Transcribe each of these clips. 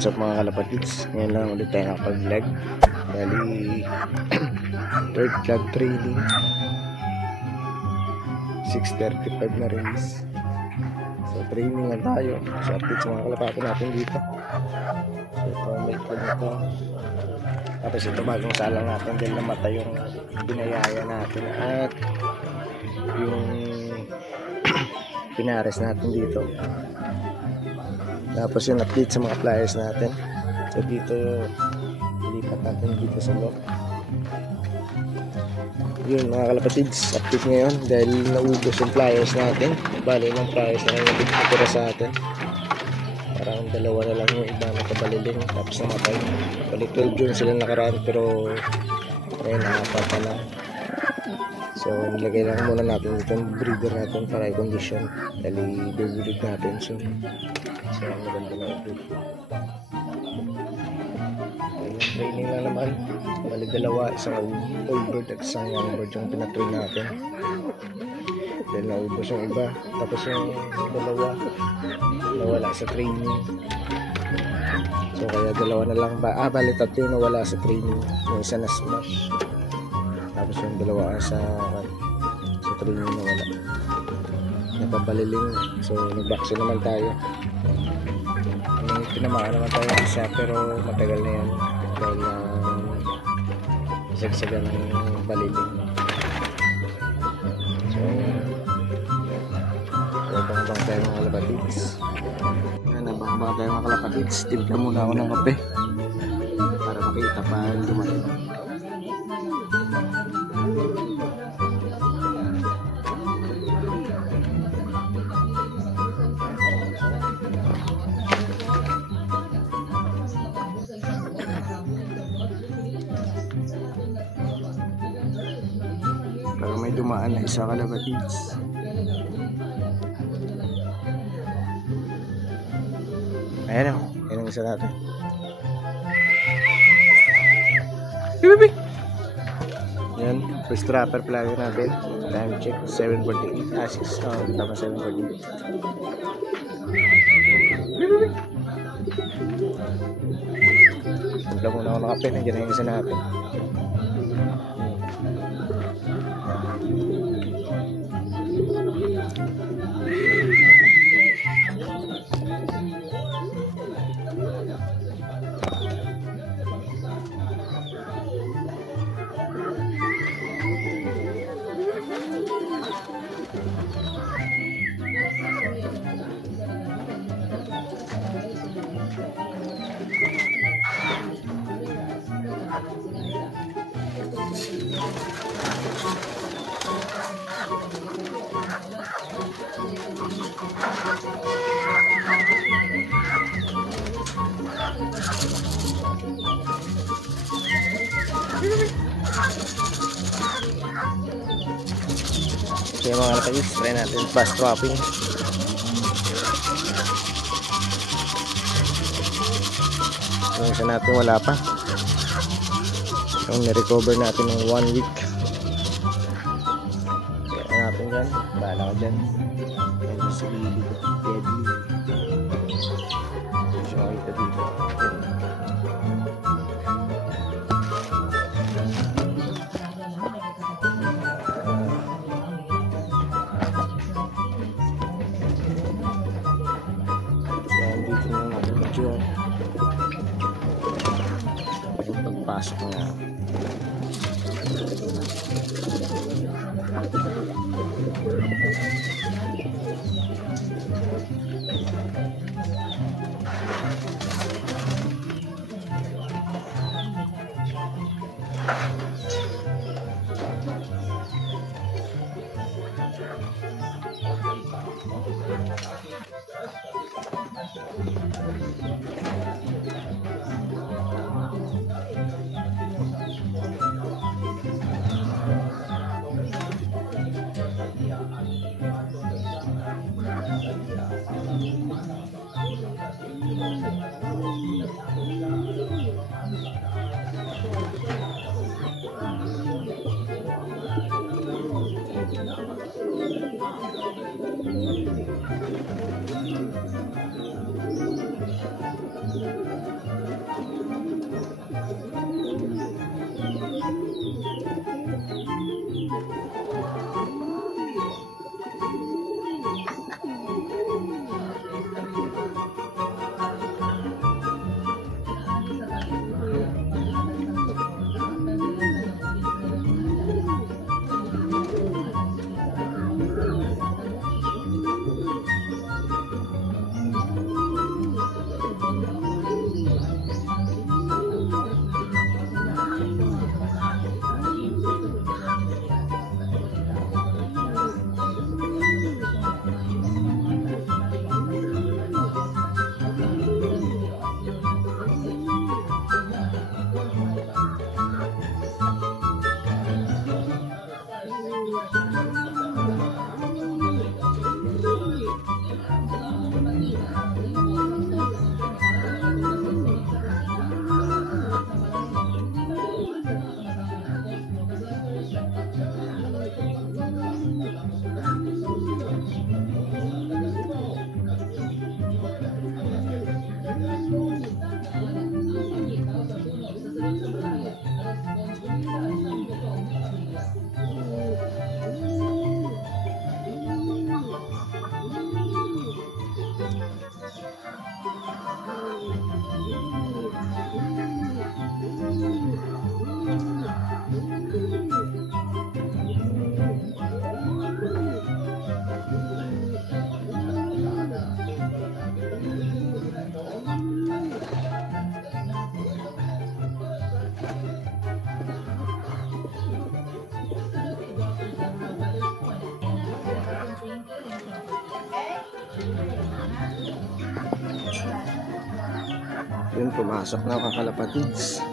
What's up mga kalapatids? Ngayon lang ulit tayo nakapag-vlog. Bali third vlog training, 6:35 na release. So training lang tayo. So update sa mga kalapati natin dito. So ito may vlog na to. Tapos ito bagong salang natin dahil namatay yung binayaya natin at yung pinares natin dito. Tapos yung update sa mga flyers natin. So dito lipat natin dito sa loob. Yun mga kalapatids, update ngayon dahil naubos yung flyers natin. Bali ng flyers na yung nagtitira sa atin. Parang dalawa na lang yung iba na kabaliling. Tapos namatay. Bali 12 yun sila nakaraan pero ngayon nakapa pa lang. So nilagay lang muna natin dito yung breeder natin para i-condition dahil i-breed natin. So ang maganda na update. Ayun, training na naman. Bali dalawa, isang old bird at isang young bird yung pinatrain natin. Dahil naubos yung iba. Tapos yung dalawa nawala sa training. So kaya dalawa na lang ba? Bali tatlo yung nawala sa training. Yung isa na smash. Tapos yung dalawa sa training nawala. Napabaliling. So nag-vaccine naman tayo. Tinamaan naman tayo isa pero matagal na yan dahil sagsagan ng baliling. So nabang-bang tayo mga kalapatids. Nabang-bang tayo mga kalapatids. Timpla muna ako ng kape para makita pa dumating. Pero may dumaan na isa kalapatids. Ayan o, yan ang isa natin. Yan, first trapper flyer natin. Time check, 7:48. Assist, tama 7:48. Wala muna ako nakape, nandiyan na yung isa natin. Okay mga kalapatids, try natin fast swapping. Yung isa natin wala pa. Yung nirecover natin ng 1 week. Kaya natin dyan, bahala ka dyan. Medyo sa gilid, deadly. So ito dito. Pagpasok nga Yun, pumasok na mga kalapatids.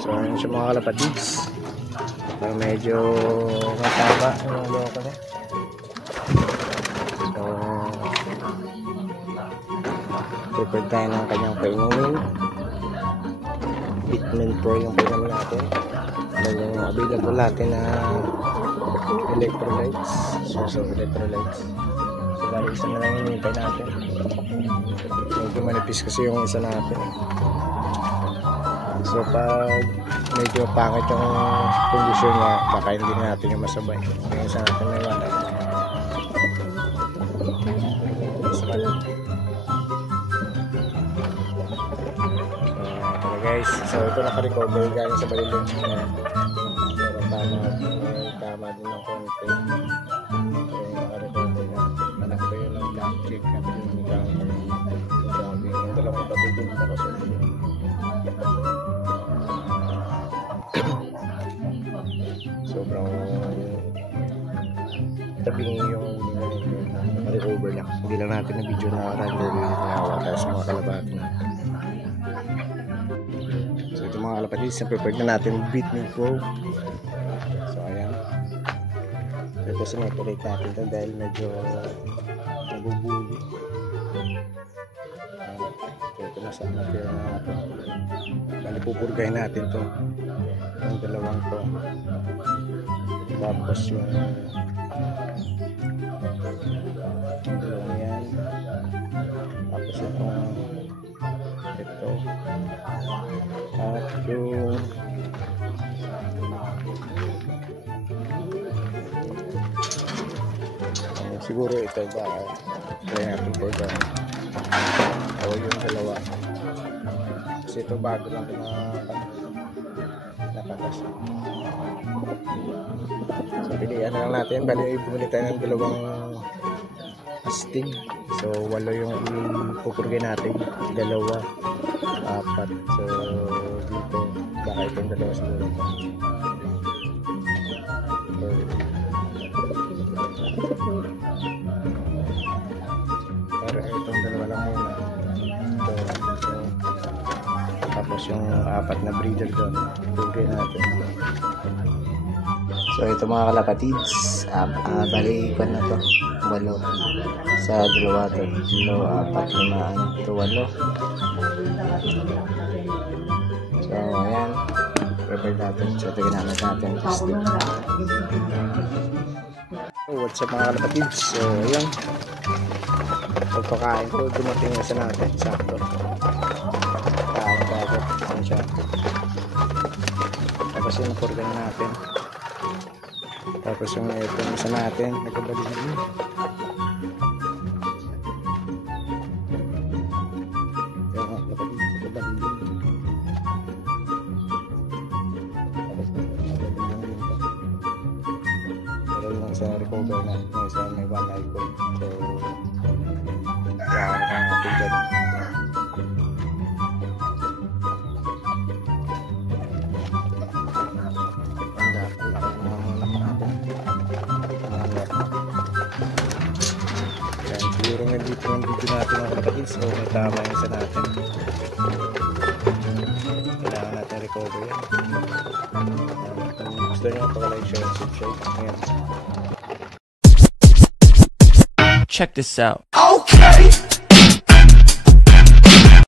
So ayun siya mga kalapatids. So medyo mataba yung loko niya. So prepare tayo ng kanyang painumin. Vitamin Pro yung painumin natin. Then yung available natin na electrolytes. Source of electrolytes. So bali isa na lang hinihintay natin. Medyo manipis kasi yung isa natin. So pag medyo pangit yung kondisyon niya, baka hindi natin yung masabay. Yung isa natin may wala. So guys, so ito naka-recover galing sa balilin. Pero tama din ng konti. So yung naka-recover na. Anak ko yun ng black chick at yung grabe. Yung dalawang patutulog na kasunod. Sobrang tabingi yung naka-recover lang. Hindi lang natin na video na render na wala sa mga kalabati na. So ito mga kalapatids, na-prepare na natin Vitamin Pro. So ayan. Ito sinipulate natin ito dahil medyo nabubuli. So ito na sa material na natin. Bali pupurgay natin ito. Yung dalawang to. Tapos yung dalawang yan. Tapos ito. At yung siguro ito ba try natin po ito o yung dalawa kasi ito bago lang nakatas. So pilihan na lang natin, bali bumili tayo ng dalawang astig. So 8 yung ipupurgay natin, 2, 4. So dito baka itong dalawa siguro. Pero itong dalawa lang muna. So, tapos yung 4 na breeder doon ipupurgay natin. So ito mga kalapatids, bali ko na to 8 sa 2, 3, 4, 5, 6, 8. So ayan, prepare natin. So ginamit natin yung stick. So what's up mga kalapatids? So ayan, pagpakain ko dumating na sa natin, sakto kain bago ano siya. Tapos yung purgan natin. Tapos yung ito isa natin nagkabalik na yun. Kaya nga kapatid sa kabalik yun. Tapos pero yung isa recover na yung isa may 1 icon. So kaya ako kang natigad. Siguro nga dito ang video natin mga kalapatids. So may tama yung isa natin. Kailangan natin recover yan. Kung gusto nyo pag-like, share, and subscribe. Ayan. Check this out. Okay.